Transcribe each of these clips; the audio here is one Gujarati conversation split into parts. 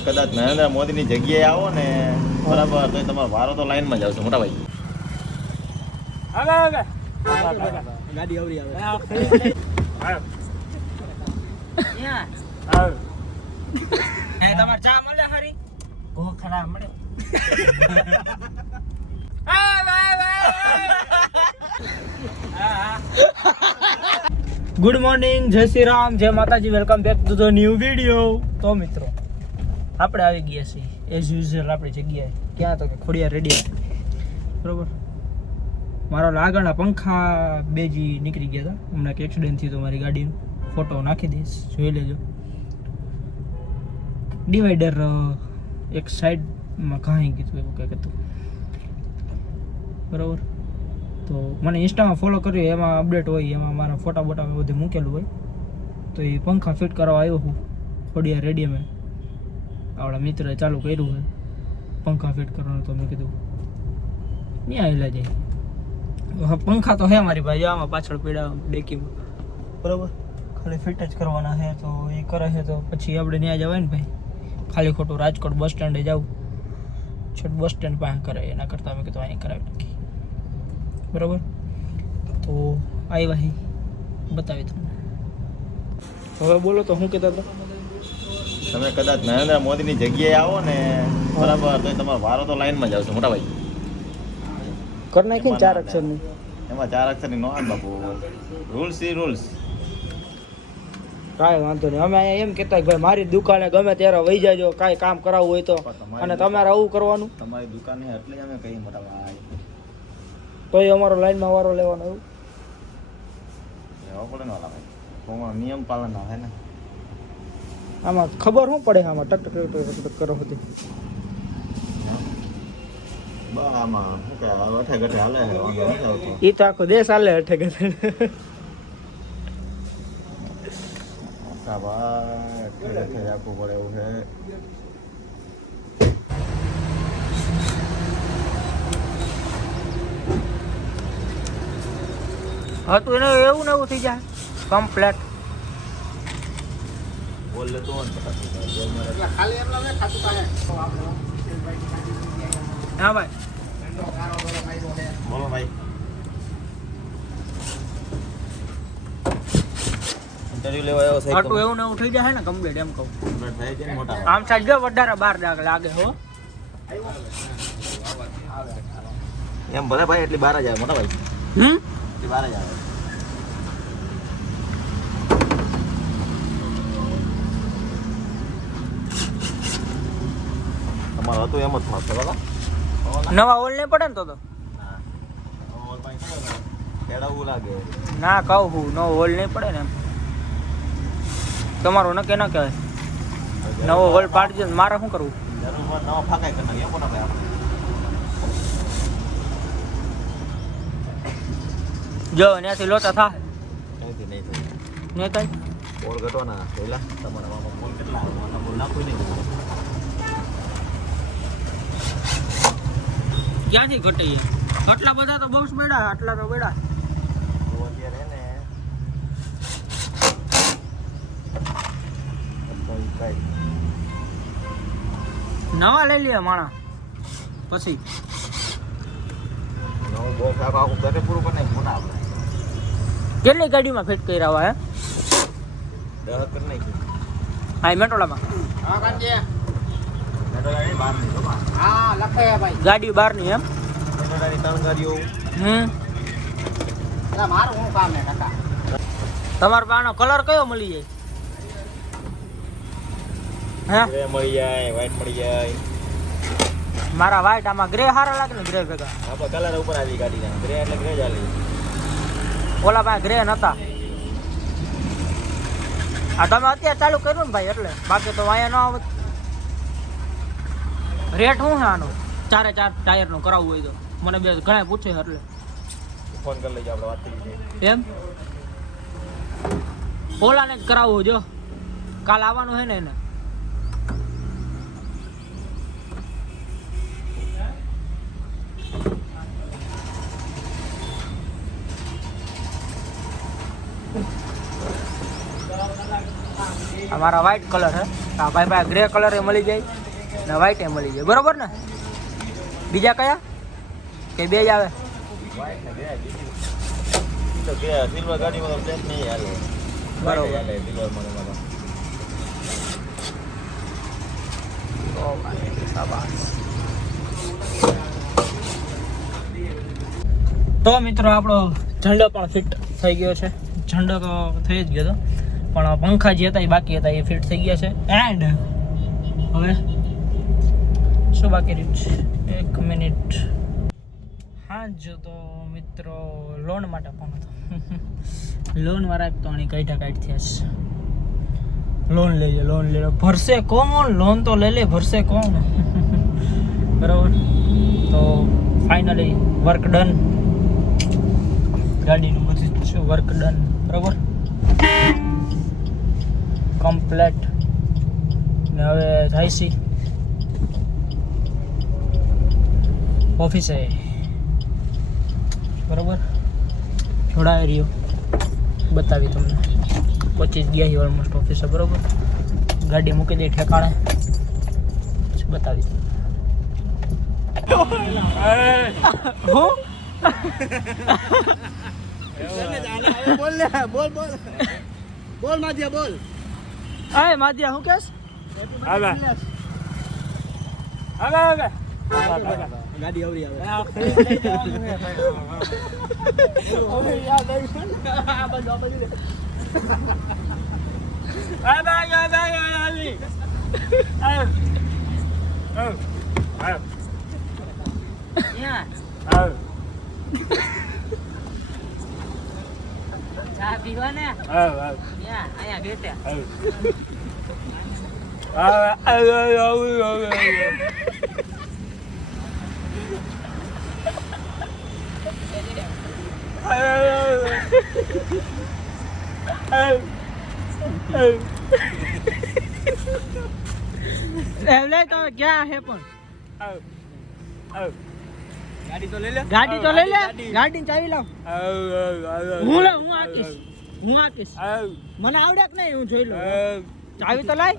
તમે કદાચ નરેન્દ્ર મોદીની જગ્યાએ આવો ને બરાબર તો તમારો વારો તો લાઈનમાં જ આવશે મોટા ભાઈ. ગાડી આવરી આવે. તમારે ચા મળે હારી? ખરા મળે. ગુડ મોર્નિંગ, જય શ્રી રામ, જય માતાજી, welcome back to the new video. તો મિત્રો આપણે આવી ગયા છીએ એઝ યુઝ્યુઅલ આપણી જગ્યાએ. ક્યાં તો કે ખોડિયાર રેડિયા બરોબર. મારા આગળના પંખા બેજી નીકળી ગયા હતા હમણાં, એક એક્સિડન્ટ થયું તો મારી ગાડીનો ફોટો નાખી દઈશ, જોઈ લેજો. ડિવાઈડર એક સાઈડમાં ઘાઈ ગયું એવું કંઈક હતું બરાબર. તો મને ઇન્સ્ટામાં ફોલો કર્યો, એમાં અપડેટ હોય, એમાં મારા ફોટા બોટા બધું મૂકેલું હોય. તો એ પંખા ફિટ કરવા આવ્યો હું ખોડિયાર રેડિયમે. આપણા મિત્રએ ચાલુ કર્યું હોય પંખા ફિટ કરવાનું, તો મેં કીધું ત્યાં આવેલા જાય. પંખા તો હે મારી ભાઈ આમાં પાછળ પડ્યા ડેકીમાં બરાબર, ખાલી ફિટ જ કરવાના છે. તો એ કરે છે તો પછી આપણે ત્યાં જવાય ને ભાઈ, ખાલી ખોટું રાજકોટ બસ સ્ટેન્ડે જવું, છોટ બસ સ્ટેન્ડ પાસે કરે એના કરતાં મેં કીધું અહીં કરાવી નાખી બરાબર. તો આવ્યા હી બતાવી તમને. હવે બોલો તો શું કહેતા હતા? તમે કદાચ નરેન્દ્ર મોદીની જગ્યાએ આવો ને બરાબર તો તમારો વારો તો લાઈનમાં જ આવશે મોટા ભાઈ. કર નાખી ને 4 અક્ષરની. એમાં 4 અક્ષરની નો આવે બાપુ, રૂલ્સ ઈ રૂલ્સ. કાંઈ વાંધો નહીં. અમે અહીંયા એમ કહેતા કે ભાઈ મારી દુકાને ગમે ત્યારે વહી જાજો, કાંઈ કામ કરાવવું હોય તો, અને તમારે આવું કરવાનું. તમારી દુકાને એટલે જ અમે કહીએ મોટા ભાઈ, તો એ અમારો લાઈનમાં વારો લેવાનો એવું લેવા પડે ને વાલા ભાઈ. કોમાં નિયમ પાલન આવે ને. આમાં ખબર શું પડે? આમાં ટક ટક ટક ટક કરો હતી આમાં શું કે અઠે ગઠે હાલે છે, વાંધો નથી આવતો. એ તો આખો દેશ હાલે અઠે ગઠે. ભાઈ અઠે ગઠે રાખવું પડે એવું છે. હતું એને એવું ને એવું થઈ જાય કમ્પ્લેટ. બોલ લેતો હોય ને ખાલી એમના ને ખાતું પાહે. હા ભાઈ બોલો ભાઈ. ઇન્ટરવ્યુ લેવા આવ્યો છે. આટલું એવું ને એવું થઈ જાય ને કમ્પ્લેટ એમ કહું. કમ્પ્લીટ થાય છે ને મોટા. આમ સાઈડ જો વધારે 12 ડાગ લાગે હો. એમ ભલે ભાઈ એટલી 12 જ આવે મોટા ભાઈ. એટલી 12 જ આવે. તમારું હતું એમ જ થશે બરાબર. નવા ઓલ નહીં પડે ને તો ખેડાવવું લાગે. ના કહું હું નવો હોલ નહીં પડે ને એમ. તમારું નક્કી ના કહેવાય. નવો હોલ પાડજો ને મારે શું કરવું? જરૂર હોય નવા ફાકાઈ કરી નાખીએ મોટા ભાઈ આપણે. જો ત્યાંથી લોચા થાય અહીંથી નહીં થાય. નહીં થાય. બોલ ઘટવાના પહેલા તમારા મામા બોલ કેટલા આવે? બોલ નાખવું નહીં. ક્યાંથી ઘટે? આટલા બધા તો બહુ બેડા, આટલા તો બેડા. તો અત્યારે ને નવા લઈ લે માણા પછી નવું બોક્સ આખું ઘરે પૂરું કરી નાખ્યું મોટા આપણે. કેટલી ગાડીમાં ફિટ કર્યા હોય? 10 કરી નાખ્યું. હા મેટોલામાં. મેટોડાની બહાર નહીં તો બહાર. હા લખે ભાઈ ગાડી બહારની એમ. મેટોડાની 3 ગાડીઓ. મારું શું કામ હે કાકા? તમારા પાનો કલર કયો મળી જાય? હે ગ્રે મળી જાય, વ્હાઈટ મળી જાય. મારા વ્હાઈટ આમાં ગ્રે હારા લાગે ને ગ્રે ભેગા. આપણે કલર ઉપર આવી ગાડી ગ્રે એટલે ગ્રે જ આલી. ઓલા ભાઈ ગ્રે નતા. આ તમે અત્યારે ચાલુ કર્યું ને ભાઈ એટલે, બાકી તો અહીંયા ન આવત. રેટ શું છે આનો? 4 ટાયરનો કરાવવું હોય તો મને બે ઘણા પૂછે એટલે ફોન કરી લેજો, આપણે વાત થઈ ગઈ. એમ ઓલાને જ કરાવવું. જો કાલ આવવાનું છે ને એને. આ મારા વ્હાઈટ કલર છે. આ ભાઈ ભાઈ ગ્રે કલર એ મળી જાય ને વ્હાઈટ એ મળી જાય, બરોબર ને? બીજા કયા કે બે જ આવે? તો કે સિલ્વર ગાડીમાં તો બ્લેક નહીં હાલે. બરોબર. હાલે સિલ્વર મને મારો. ઓ ભાઈ શાબાશ. તો મિત્રો આપણો ઝંડો પણ ફિટ થઈ ગયો છે. ઝંડો તો થઈ જ ગયો હતો, પણ પંખા જે હતા એ બાકી હતા એ ફિટ થઈ ગયા છે. એન્ડ હવે શું બાકી રહ્યું છે? 1 મિનિટ. હા જો તો મિત્રો લોન માટે ફોન હતો. લોન વાળા એક તો આની કાઢ થયા છે. લોન લેજો, લોન લેજો. ભરશે કોણ? લોન તો લે ભરશે કોણ? બરાબર. તો ફાઇનલી વર્ક ડન. ગાડીનું બધું છે વર્ક ડન, બરાબર, કમ્પ્લેટ. ને હવે જાય છે ઓફિસે, બરાબર. જોડાઈ રહ્યો, બતાવી તમને. પહોંચી જ ગયા છીએ ઓલમોસ્ટ ઓફિસે, બરાબર. ગાડી મૂકી દઈ ઠેકાણે, પછી બતાવી હું બોલ માધ્યા બોલ. આય માધ્યા હું કેસ? હવે ગાડી આવડી ચા પીવા ને અહીંયા ગેટે. તો ક્યાં હે પણ ગાડી તો લઈ લે. ગાડી ની ચાવી લાવ. હું આકીશ. મને આવડે કે નહીં? હું જોઈ લઉં. ચાવી તો લાય.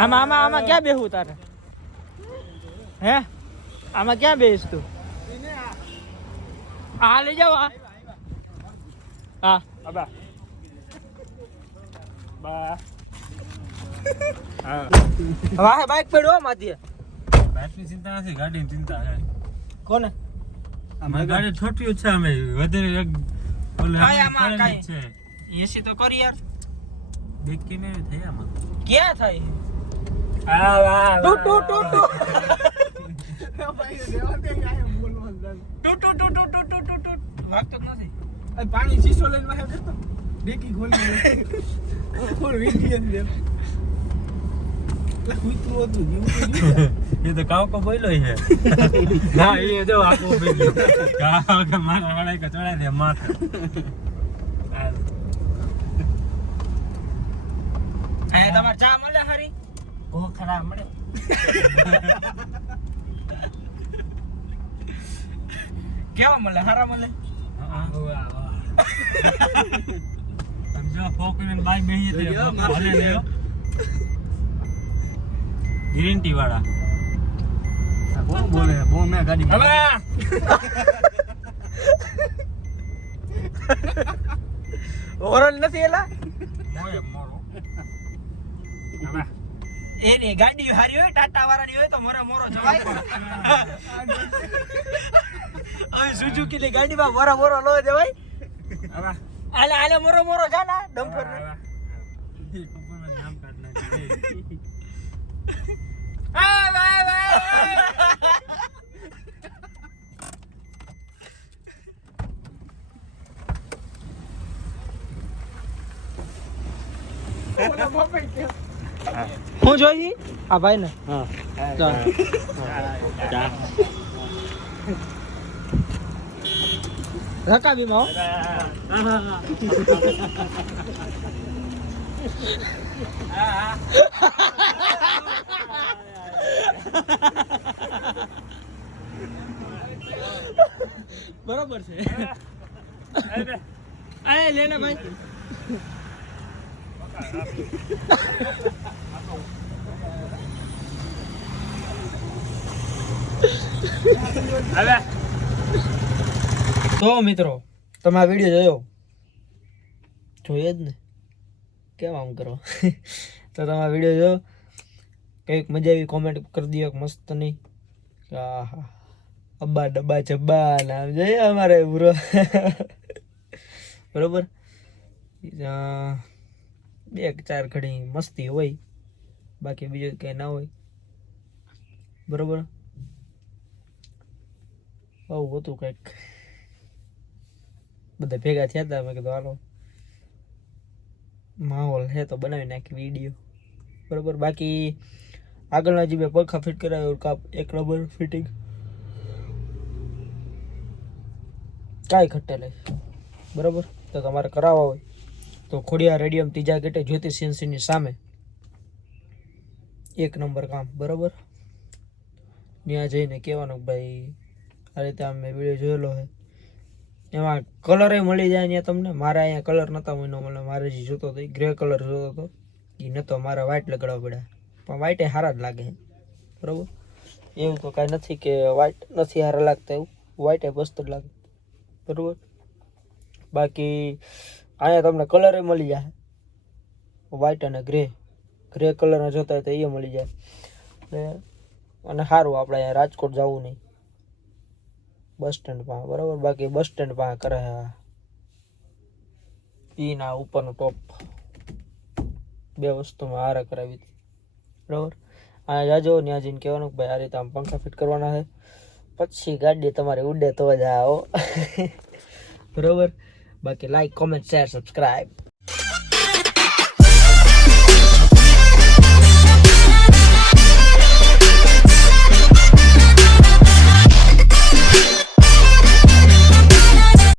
આમાં ક્યાં બેહું તારે? હે આમાં ક્યાં બેસ તું? આ લઈ જાવ. હા વાહે બાઈક પડ્યો માધ્ય. બાઇકની ચિંતા નથી, ગાડીની ચિંતા છે. કોને? અમારી ગાડી છોટી છે. અમે વધારે એક ઓલે આમાં કરેલી જ છે. એસી તો કરી યાર. દેખી ને થઈ આમાં ક્યાં થાય? વાગતો જ નથી. પાણી શીશો લઈને બહાર જતો ડેકી ખોલી ફૂલ વીંધી દે. એ તો કાવકો બોલ્યો છે. ના એ જો આખો બોલ્યો કાવકો મારા વાળા કે ચડાઈ દે માથે. આ તમાર ચા મળે હારી? ખરા મળે. કેવા મળે? હારા મળે? સમજો ફોકીને બાઈક બેહી તે ભલે લેયો ગેરંટી વાળા. કોણ બોલે? બો મે ગાડી હવે ઓરલ નથી એલા. મોય મોરો એની ગાડી હારી હોય, ટાટા વાળાની હોય તો મોરો જવાય. હવે સુઝુકી ની ગાડીમાં મોરો લો દેવાય. આલે મોરો જા ના ડમ્પર ને. નામ કાઢ નાખી. હું જોઈ આ ભાઈ ને. હા રકાબી માં બરોબર છે અરે લેને ભાઈ તો મિત્રો તમે આ વિડીયો જોઈએ જ ને કેમ આમ કરો તો તમે આ વિડીયો જોયો કંઈક મજા આવી કોમેન્ટ કરી દો મસ્ત નહીં આહા અબ્બા ડબ્બા જબ્બા નામ જોઈએ અમારે પૂરો બરોબર 2-4 ઘડી મસ્તી હોય બાકી બીજું કંઈ ના હોય બરોબર આવું હતું કંઈક બધા ભેગા થયા હતા મેં કીધું હાલો માહોલ હે તો બનાવી નાખી વિડીયો બરોબર બાકી આગળના જે બે પંખા ફિટ કરાવ્યો કાપ 1 નંબર ફિટિંગ કાંઈ ઘટે નહીં બરોબર તો તમારે કરાવવા હોય તો ખોડિયાર રેડિયમ ત્રીજા ગેટે જ્યોતિષ એજન્સીની સામે 1 નંબર કામ બરોબર ત્યાં જઈને કહેવાનું કે ભાઈ આ રીતે આમ મેં વિડીયો જોયેલો છે એમાં કલરે મળી જાય ત્યાં તમને મારે અહીંયા કલર નહોતા મહિનો મળે મારે જે જોતો હતો એ ગ્રે કલર જોતો હતો એ નહોતો મારે વ્હાઇટ લગાડવા પડ્યા પણ વ્હાઇટે સારા જ લાગે બરાબર એવું તો કાંઈ નથી કે વ્હાઇટ નથી સારા લાગતા એવું વ્હાઇટે મસ્ત જ લાગે બરાબર બાકી અહીંયા તમને કલરે મળી જાય વ્હાઇટ અને ગ્રે કલરના જોતા હોય તો એ મળી જાય અને સારું આપણે અહીંયા રાજકોટ જવું નહીં બસ સ્ટેન્ડ પાસે બરાબર બાકી બસ સ્ટેન્ડ પાસે કરે એના ઉપરનું ટોપ 2 વસ્તુમાં હારે કરાવી હતી બરાબર અહીંયા જાજો ત્યાં જઈને કહેવાનું કે ભાઈ આ રીતે આમ પંખા ફિટ કરવાના છે પછી ગાડી તમારે ઉડે તો જ આવો બરાબર બાકી લાઈક કોમેન્ટ શેર સબસ્ક્રાઈબ